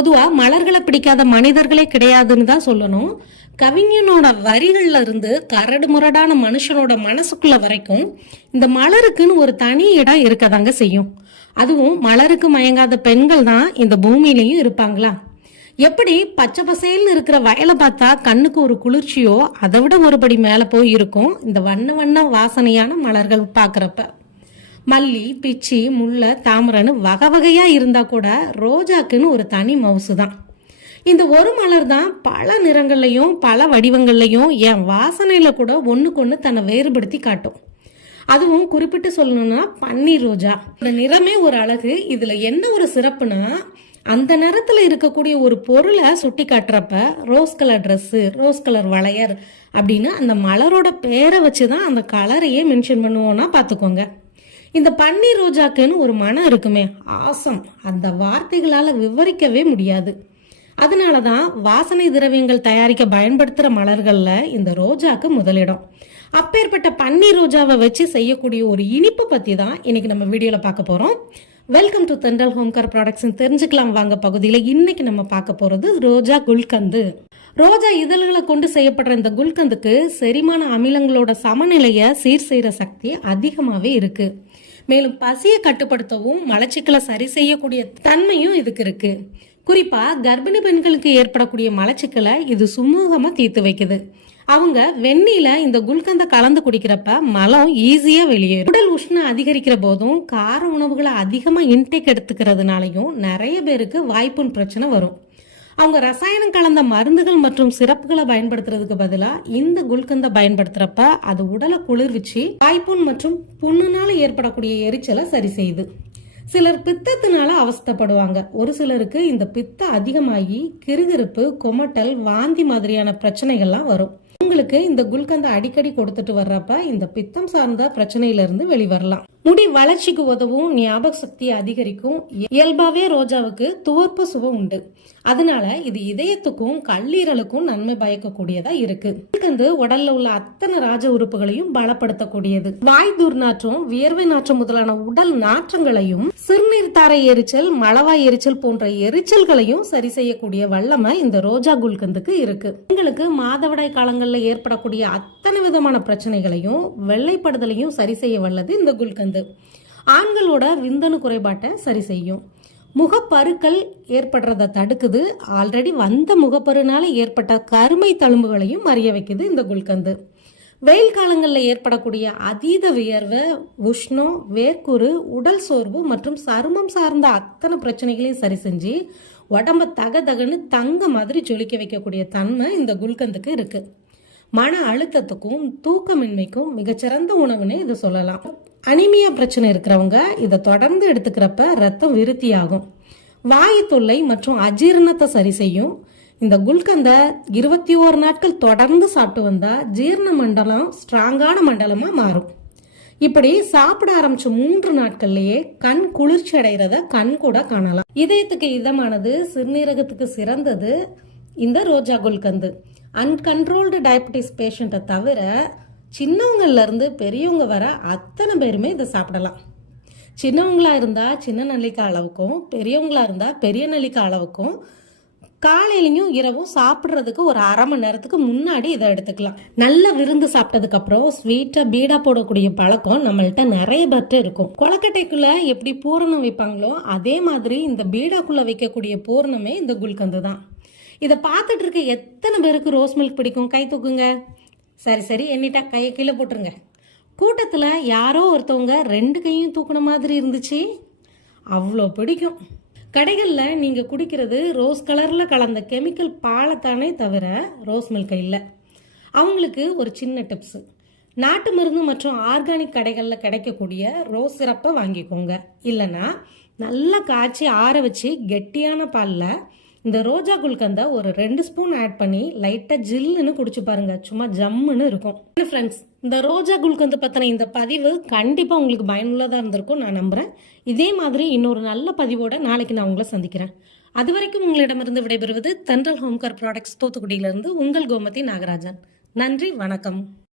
பொதுவா மலர்களை பிடிக்காத மனிதர்களே கிடையாதுன்னு தான் சொல்லணும். கவிஞனோட வரிகள்ல இருந்து கரடு முரடான மனுஷனோட மனசுக்குள்ள வரைக்கும் இந்த மலருக்குன்னு ஒரு தனி இடம் இருக்கதாங்க செய்யும். அதுவும் மலருக்கு மயங்காத பெண்கள் தான் இந்த பூமியிலையும் இருப்பாங்களா? எப்படி பச்சை பசேல்னு இருக்கிற வயலை பார்த்தா கண்ணுக்கு ஒரு குளிர்ச்சியோ அதை விட ஒருபடி மேல போய் இருக்கும் இந்த வண்ண வண்ண வாசனையான மலர்கள் பாக்குறப்ப. மல்லி, பிச்சி, முல்லை, தாமரைன்னு வகை வகையா இருந்தா கூட ரோஜாக்குன்னு ஒரு தனி மவுசு தான். இந்த ஒரு மலர் தான் பல நிறங்கள்லையும் பல வடிவங்கள்லையும் என் வாசனையில கூட ஒண்ணுக்கு ஒண்ணு தன்னை வேறுபடுத்தி காட்டும். அதுவும் குறிப்பிட்டு சொல்லணும்னா பன்னீர் ரோஜா. இந்த நிறமே ஒரு அழகு. இதுல என்ன ஒரு சிறப்புனா, அந்த நிறத்துல இருக்கக்கூடிய ஒரு பொருளை சுட்டி காட்டுறப்ப rose colour dress, rose colour வளையர் அப்படின்னு அந்த மலரோட பேரை வச்சுதான் அந்த கலரையே மென்ஷன் பண்ணுவோம்னா பாத்துக்கோங்க. இந்த பன்னீர் ரோஜாக்குன்னு ஒரு மனம் இருக்குமே, ஆசம், அந்த வார்த்தைகளால விவரிக்கவே முடியாது. அதனாலதான் வாசனை திரவியங்கள் தயாரிக்க பயன்படுத்துற மலர்கள்ல இந்த ரோஜாக்கு முதலிடம். அப்பேற்பட்ட பன்னீர் ரோஜாவை வச்சு செய்யக்கூடிய ஒரு இனிப்பு பத்தி தான் இன்னைக்கு நம்ம வீடியோல பார்க்க போறோம். வெல்கம் டு தென்றல் ஹோம் கேர் ப்ராடக்ட்ஸ். தெரிஞ்சுக்கலாம் வாங்க பகுதியில இன்னைக்கு நம்ம பார்க்க போறது ரோஜா குல்கந்து. ரோஜா இதழ்களை கொண்டு செய்யப்படுற இந்த குல்கந்துக்கு செரிமான அமிலங்களோட சமநிலையை சீர் செய்யற சக்தி அதிகமாவே இருக்கு. மேலும் பசியை கட்டுப்படுத்தவும் மலச்சிக்கலை சரி செய்யக்கூடிய தன்மையும் இதுக்கு இருக்கு. குறிப்பா கர்ப்பிணி பெண்களுக்கு ஏற்படக்கூடிய மலச்சிக்கலை இது சுமூகமா தீர்த்து வைக்குது. அவங்க வெந்நீல இந்த குல்கந்த கலந்து குடிக்கிறப்ப மலம் ஈஸியா வெளியேறும். உடல் உஷ்ணம் அதிகரிக்கிற போதும் கார உணவுகளை அதிகமா இன்டேக் எடுத்துக்கிறதுனாலையும் நிறைய பேருக்கு வாய்ப்புண் பிரச்சனை வரும். அவங்க ரசாயனம் கலந்த மருந்துகள் மற்றும் சிறப்புகளை பயன்படுத்துறதுக்கு பதிலா இந்த குல்கந்த பயன்படுத்துறப்ப அது உடலை குளிர்விச்சு வாய்ப்புண் மற்றும் புண்ணுனால ஏற்படக்கூடிய எரிச்சலை சரி செய்யுது. சிலர் பித்தத்தினால அவஸ்தைப்படுவாங்க. ஒரு சிலருக்கு இந்த பித்தம் அதிகமாகி கிறுகிறுப்பு, கொமட்டல், வாந்தி மாதிரியான பிரச்சனைகள்லாம் வரும். உங்களுக்கு இந்த குல்கந்த அடிக்கடி கொடுத்துட்டு வர்றப்ப இந்த பித்தம் சார்ந்த பிரச்சனையில இருந்து வெளிவரலாம். முடி வளர்ச்சிக்கு உதவும், ஞாபக சக்தியை அதிகரிக்கும். இயல்பாவே ரோஜாவுக்கு துவர்ப்பு சுவை உண்டு. அதனால இது இதயத்துக்கும் கல்லீரலுக்கும் நன்மை பயக்கக்கூடியதா இருக்கு. குல்கந்து உடல்ல உள்ள அத்தனை ராஜ உறுப்புகளையும் பலப்படுத்தக்கூடியது. வாய் துர்நாற்றம், வியர்வை நாற்றம் முதலான உடல் நாற்றங்களையும், சிறுநீர் தாரை எரிச்சல், மலவாய் எரிச்சல் போன்ற எரிச்சல்களையும் சரி செய்யக்கூடிய வல்லமை இந்த ரோஜா குல்கந்துக்கு இருக்கு. உங்களுக்கு மாதவிடாய் காலங்கள்ல ஏற்படக்கூடிய அத்தனை விதமான பிரச்சனைகளையும் வெள்ளைப்படுதலையும் சரி செய்ய வல்லது இந்த குல்கந்து. ஆண்களோட விந்தணு குறைபாட்டை சரி செய்யும். முகப்பருக்கள் ஏற்படுறத தடுக்குது. ஆல்ரெடி வந்த முகப்பருனால ஏற்பட்ட கருமை தழும்புகளையும் மறைய வைக்குது இந்த குல்கந்து. வெயில் காலங்களில் ஏற்படக்கூடிய அதீத வியர்வை, உஷ்ணம், வேர்க்குரு, உடல் சோர்வு மற்றும் சருமம் சார்ந்த அத்தனை பிரச்சனைகளையும் சரி செஞ்சு உடம்ப தகன்னு தங்க மாதிரி ஜொலிக்க வைக்கக்கூடிய தன்மை இந்த குல்கந்துக்கு இருக்கு. மன அழுத்தத்துக்கும் தூக்கமின்மைக்கும் மிகச்சிறந்த உணவுன்னு இதை சொல்லலாம். அனிமியா பிரச்சனை இருக்கிறவங்க இதை தொடர்ந்து எடுத்துக்கிறப்ப ரத்தம் விருத்தியாகும். வாயு தொல்லை மற்றும் அஜீரணத்தை சரி செய்யும். இந்த குல்கந்த 21 நாட்கள் தொடர்ந்து சாப்பிட்டு வந்தா ஜீரண மண்டலம் ஸ்ட்ராங்கான மண்டலமா மாறும். இப்படி சாப்பிட ஆரம்பிச்ச 3 நாட்கள்லயே கண் குளிர்ச்சி அடைகிறத கண் கூட காணலாம். இதயத்துக்கு இதமானது, சிறுநீரகத்துக்கு சிறந்தது இந்த ரோஜா குல்கந்து. அன்கண்ட்ரோல்டு டயபெட்டிஸ் பேஷண்ட்டை தவிர சின்னவங்கள்ல இருந்து பெரியவங்க வர அத்தனை பேருமே இதை சாப்பிடலாம். சின்னவங்களா இருந்தா சின்ன நெல்லிக்காய் அளவுக்கும், பெரியவங்களா இருந்தா பெரிய நெல்லிக்காய் அளவுக்கும் காலையிலையும் இரவும் சாப்பிட்றதுக்கு ஒரு அரை மணி நேரத்துக்கு முன்னாடி இதை எடுத்துக்கலாம். நல்ல விருந்து சாப்பிட்டதுக்கு அப்புறம் ஸ்வீட்டா பீடா போடக்கூடிய பழக்கம் நம்மள்ட்ட நிறைய பேர்ட்டு இருக்கும். கொலக்கட்டைக்குள்ள எப்படி பூரணம் வைப்பாங்களோ அதே மாதிரி இந்த பீடாக்குள்ள வைக்கக்கூடிய பூரணமே இந்த குல்கந்து தான். இதை பார்த்துட்டு இருக்க எத்தனை பேருக்கு ரோஸ் மில்க் பிடிக்கும்? கை தூக்குங்க. சரி எண்ணிட்டா, கையை கீழே போட்டுருங்க. கூட்டத்தில் யாரோ ஒருத்தவங்க 2 கையும் தூக்குன மாதிரி இருந்துச்சு. அவ்வளோ பிடிக்கும். கடைகளில் நீங்கள் குடிக்கிறது ரோஸ் கலரில் கலந்த கெமிக்கல் பாலைத்தானே தவிர ரோஸ் மில்க் இல்லை. அவங்களுக்கு ஒரு சின்ன டிப்ஸு, நாட்டு மருந்து மற்றும் ஆர்கானிக் கடைகளில் கிடைக்கக்கூடிய ரோஸ் சிரப்பை வாங்கிக்கோங்க. இல்லைன்னா நல்லா காய்ச்சி ஆற வச்சு கெட்டியான பாலில் இந்த ரோஜா குல்கந்த ஒரு 2 ஸ்பூன் ஆட் பண்ணி லைட்டா ஜில்லுன்னு குடிச்சு பாருங்க. சும்மா ஜம்முன்னு இருக்கும். ஃப்ரெண்ட்ஸ், இந்த ரோஜா குல்கந்து பத்தின இந்த பதிவு கண்டிப்பா உங்களுக்கு பயனுள்ளதா இருந்திருக்கும் நான் நம்புறேன். இதே மாதிரி இன்னொரு நல்ல பதிவோட நாளைக்கு நான் உங்களை சந்திக்கிறேன். அது வரைக்கும் உங்களிடமிருந்து விடைபெறுவது தென்றல் ஹோம் கேர் ப்ராடக்ட்ஸ், தூத்துக்குடியிலிருந்து உங்கள் கோமதி நாகராஜன். நன்றி, வணக்கம்.